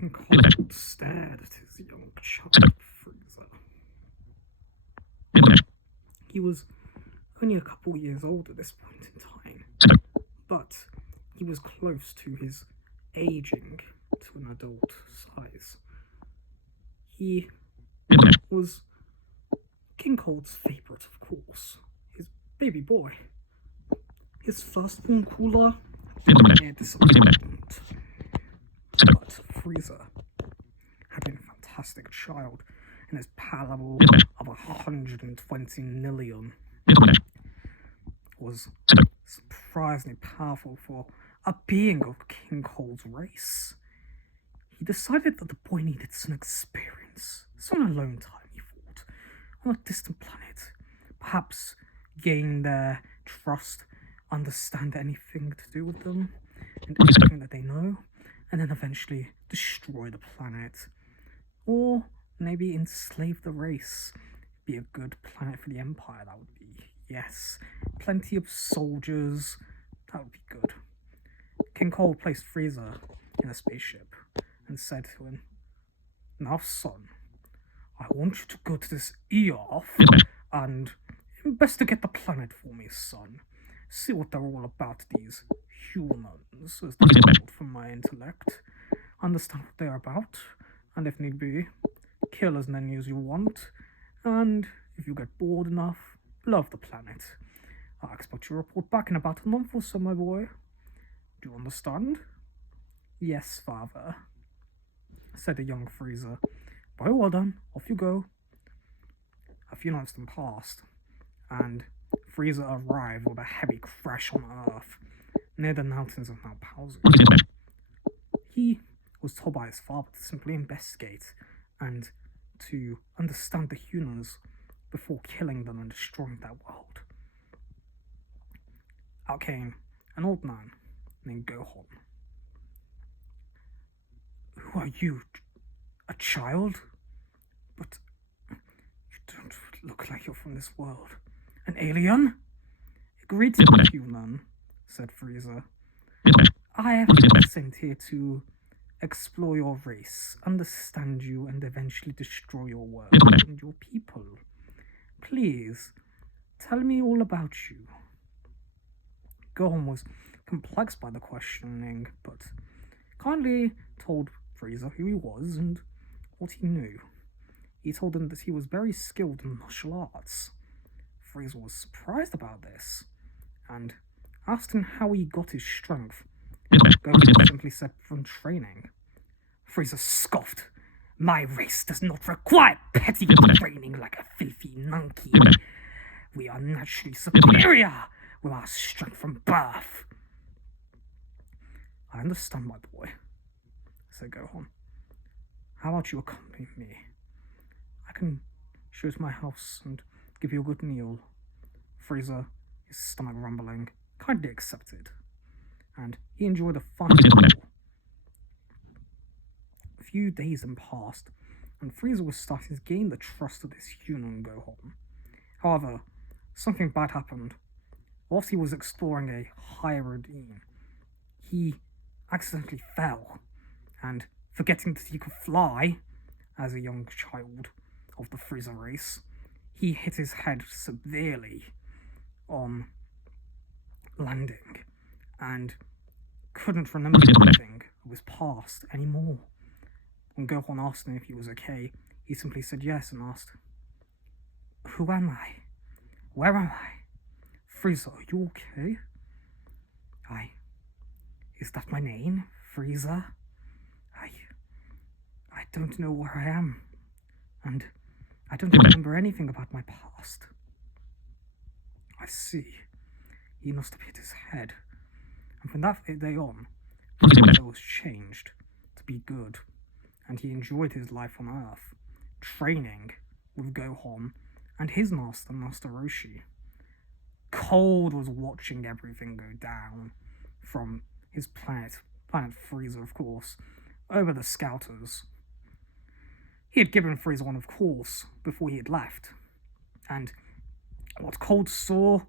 King Cold stared at his young child, Frieza. He was only a couple years old at this point in time, but he was close to his aging to an adult size. He was King Cold's favourite, of course, his baby boy. His firstborn cooler had been a disappointment, but Frieza had been a fantastic child, and his power level of 120 million was surprisingly powerful for a being of King Cold's race. He decided that the boy needed some experience, some alone time, he thought, on a distant planet. Perhaps gain their trust, understand anything to do with them, and everything that they know, and then eventually destroy the planet. Or maybe enslave the race. Be a good planet for the Empire, that would be. Yes, plenty of soldiers, that would be good. King Cold placed Frieza in a spaceship and said to him, "Now, son, I want you to go to this Earth and investigate the planet for me, son. See what they're all about, these humans, as they're called from my intellect. Understand what they're about, and if need be, kill as many as you want, and if you get bored enough, blow up the planet. I expect your report back in about a month or so, my boy. Do you understand?" "Yes, father," said the young Frieza. "Very well then, off you go." A few nights then passed, and Frieza arrived with a heavy crash on Earth, near the mountains of Mount Palsy. He was told by his father to simply investigate and to understand the humans before killing them and destroying their world. Out came an old man named Gohan. "Who are you? A child? But you don't look like you're from this world. An alien?" "Greetings, human," said Frieza. "I have been sent here to explore your race, understand you, and eventually destroy your world and your people. Please, tell me all about you." Gohan was perplexed by the questioning, but kindly told Frieza who he was and what he knew. He told him that he was very skilled in martial arts. Frieza was surprised about this, and asked him how he got his strength. Goku simply said from training. Frieza scoffed. "My race does not require petty training like a filthy monkey. We are naturally superior with our strength from birth." "I understand, my boy," said Gohan. "How about you accompany me? I can show you to my house and give you a good meal." Frieza, his stomach rumbling, kindly accepted, and he enjoyed a fine meal. A few days then passed, and Frieza was starting to gain the trust of this human Gohan. However, something bad happened. Whilst he was exploring a higher ravine, he accidentally fell, and forgetting that he could fly as a young child of the Frieza race, he hit his head severely on landing and couldn't remember anything of his past anymore. When Gohan asked him if he was okay, he simply said yes and asked, "Who am I? Where am I? Frieza, are you okay?" Is that my name, Frieza? I don't know where I am, and I don't remember anything about my past." "I see." He must have hit his head, and from that day on, Frieza was changed to be good, and he enjoyed his life on Earth, training with Gohan and his master, Master Roshi. Cold was watching everything go down from his planet Frieza, of course, over the Scouters. He had given Frieza one, of course, before he had left, and what Cold saw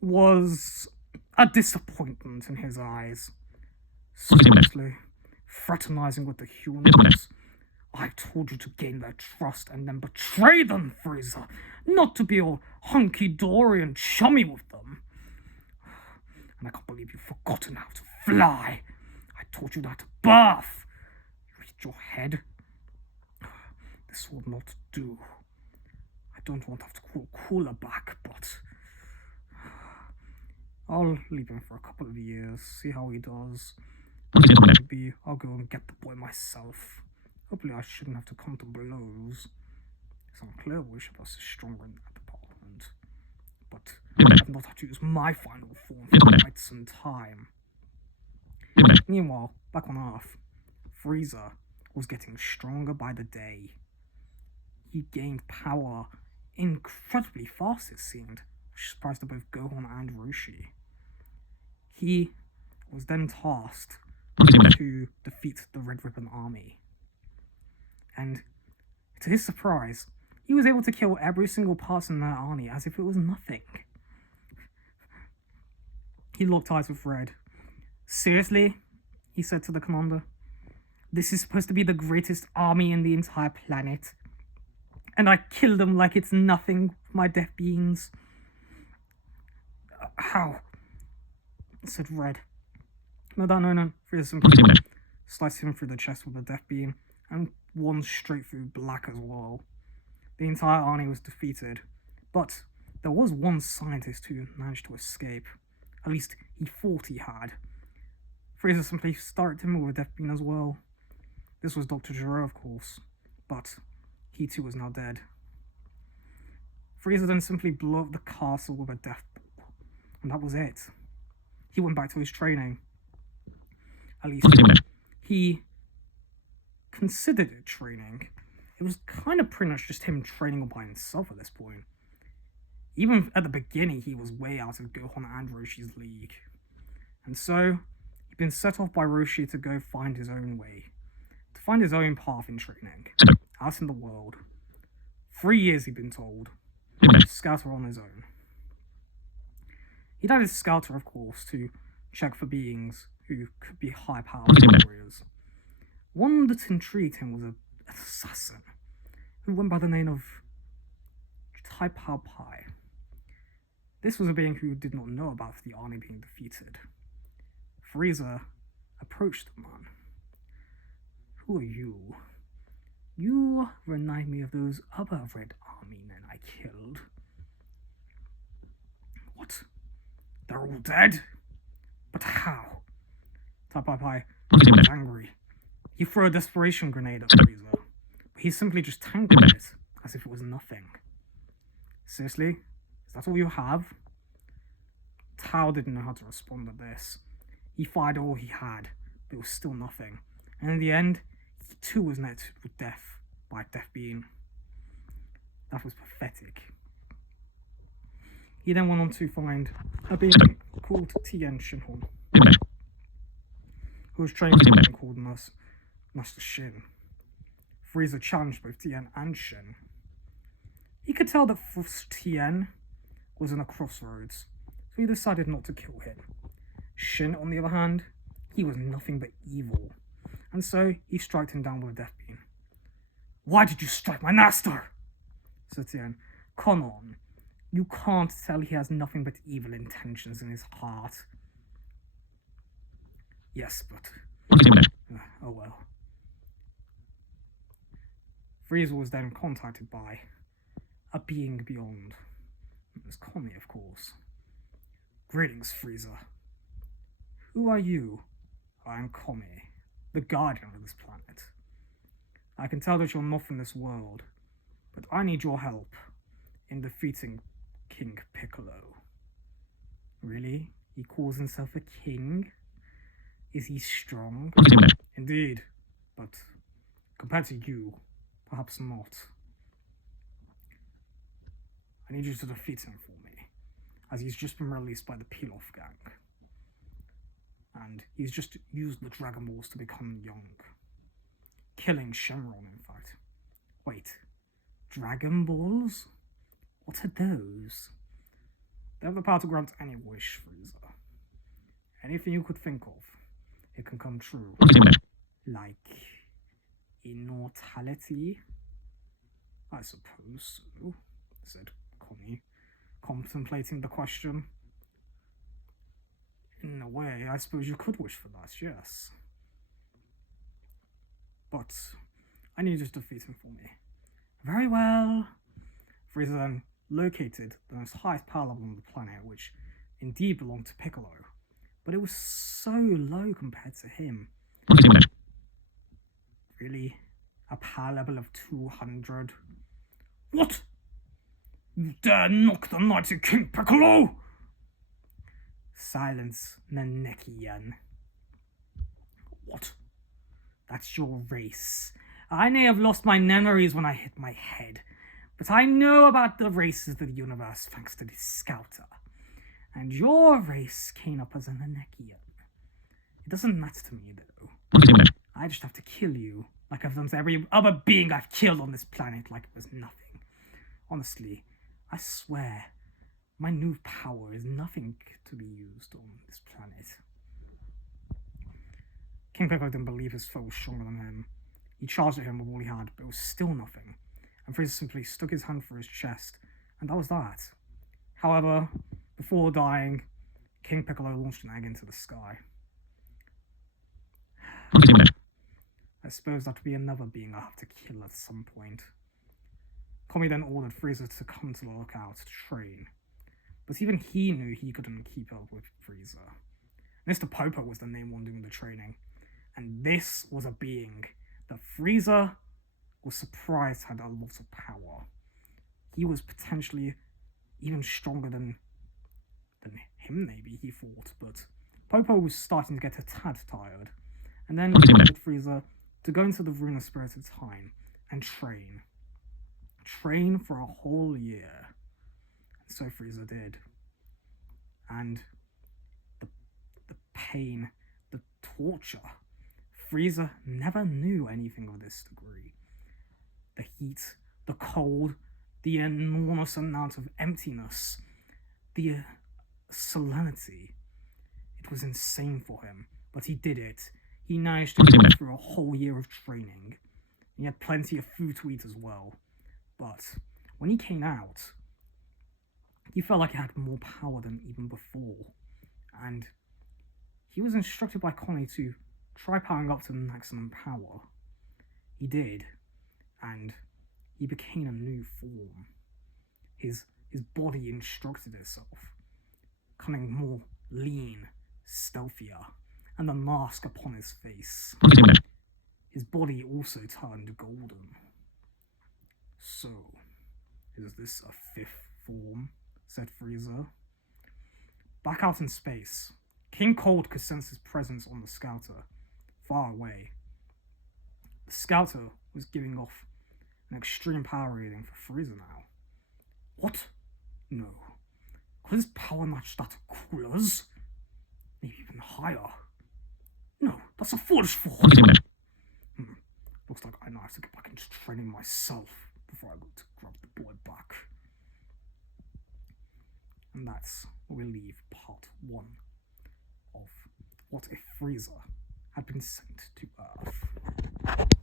was a disappointment in his eyes. Seriously, fraternizing with the humans. I told you to gain their trust and then betray them, Frieza, not to be all hunky-dory and chummy with them. And I can't believe you've forgotten how to fly. I taught you that at birth. You hit your head. This will not do. I don't want to have to call Cooler back, but I'll leave him for a couple of years, see how he does. Maybe I'll go and get the boy myself. Hopefully I shouldn't have to come to blows. It's unclear which of us is stronger in that department. But I've not had to use my final form for quite some time. Meanwhile, back on Earth, Frieza was getting stronger by the day. He gained power incredibly fast, it seemed, which surprised both Gohan and Roshi. He was then tasked to defeat the Red Ribbon Army. And to his surprise, he was able to kill every single person in that army as if it was nothing. He locked eyes with Red. Seriously? He said to the commander. This is supposed to be the greatest army in the entire planet. And I killed them like it's nothing with my death beams. How? Said Red. No. Frieza simply sliced him through the chest with a death beam, and one straight through Black as well. The entire army was defeated, but there was one scientist who managed to escape. At least he thought he had. Frieza simply started him with a death beam as well. This was Dr. Gero, of course, but he too was now dead. Frieza then simply blew up the castle with a death ball, and that was it. He went back to his training. At least he considered it training. It was kind of pretty much just him training by himself at this point. Even at the beginning, he was way out of Gohan and Roshi's league. And so, he'd been set off by Roshi to go find his own way. To find his own path in training. Out in the world. 3 years, he'd been told. Scouter on his own. He'd added Scouter, of course, to check for beings who could be high-powered warriors. One that intrigued him was an assassin who went by the name of Tai Pao Pai. This was a being who did not know about the army being defeated. Frieza approached the man. Who are you? You remind me of those other Red Army men I killed. What? They're all dead? But how? Tai Pao Pai was angry. He threw a desperation grenade at Frieza, but he simply just tangled it as if it was nothing. Seriously? Is that all you have? Tao didn't know how to respond to this. He fired all he had, but it was still nothing. And in the end, he too was met with death by death being. That was pathetic. He then went on to find a being called Tien Shinhong, who was trained by a man called Master Shin. Frieza challenged both Tien and Shin. He could tell that Tien was in a crossroads, so he decided not to kill him. Shin, on the other hand, he was nothing but evil, and so he struck him down with a death beam. Why did you strike my master? Said Tien. Come on, you can't tell he has nothing but evil intentions in his heart. Yes, but oh well. Frieza was then contacted by a being beyond. It was Kami, of course. Greetings, Frieza. Who are you? I am Kami, the guardian of this planet. I can tell that you're not from this world, but I need your help in defeating King Piccolo. Really? He calls himself a king? Is he strong? Indeed, but compared to you, perhaps not. I need you to defeat him for me, as he's just been released by the Pilaf gang. And he's just used the Dragon Balls to become young. Killing Shenron, in fact. Wait, Dragon Balls? What are those? They have the power to grant any wish, Frieza. Anything you could think of, it can come true. Like immortality? I suppose so, said Connie, contemplating the question. In a way, I suppose you could wish for that, yes. But I need you to defeat him for me. Very well. Frieza then located the most highest power level on the planet, which indeed belonged to Piccolo. But it was so low compared to him. Really? A power level of 200? What? You dare knock the mighty King Piccolo? Silence, Nanekian. What? That's your race. I may have lost my memories when I hit my head, but I know about the races of the universe thanks to this scouter. And your race came up as a Nanekian. It doesn't matter to me, though. I just have to kill you, like I've done to every other being I've killed on this planet, like it was nothing. Honestly, I swear, my new power is nothing to be used on this planet. King Piccolo didn't believe his foe was stronger than him. He charged at him with all he had, but it was still nothing, and Frieza simply stuck his hand through his chest, and that was that. However, before dying, King Piccolo launched an egg into the sky. I suppose that would be another being I have to kill at some point. Kami then ordered Frieza to come to the lookout to train, but even he knew he couldn't keep up with Frieza. Mr. Popo was the main one doing the training, and this was a being that Frieza was surprised had a lot of power. He was potentially even stronger than him, maybe, he thought, but Popo was starting to get a tad tired, and then he ordered Frieza to go into the Rune of Spirit of Time and train. Train for a whole year. And so Frieza did. And the pain, the torture. Frieza never knew anything of this degree. The heat, the cold, the enormous amount of emptiness, the solemnity. It was insane for him, but he did it. He managed to go through a whole year of training. He had plenty of food to eat as well. But when he came out, he felt like he had more power than even before. And he was instructed by Connie to try powering up to the maximum power. He did, and he became a new form. His body instructed itself, becoming more lean, stealthier, and the mask upon his face. His body also turned golden. So, is this a fifth form? Said Frieza. Back out in space, King Cold could sense his presence on the scouter, far away. The scouter was giving off an extreme power rating for Frieza now. What? No. Could his power match that of Cooler's? Maybe even higher. No, that's a foolish thought. Looks like I now have to get back into training myself before I go to grab the boy back. And that's where we leave part 1 of What If Frieza Had Been Sent to Earth.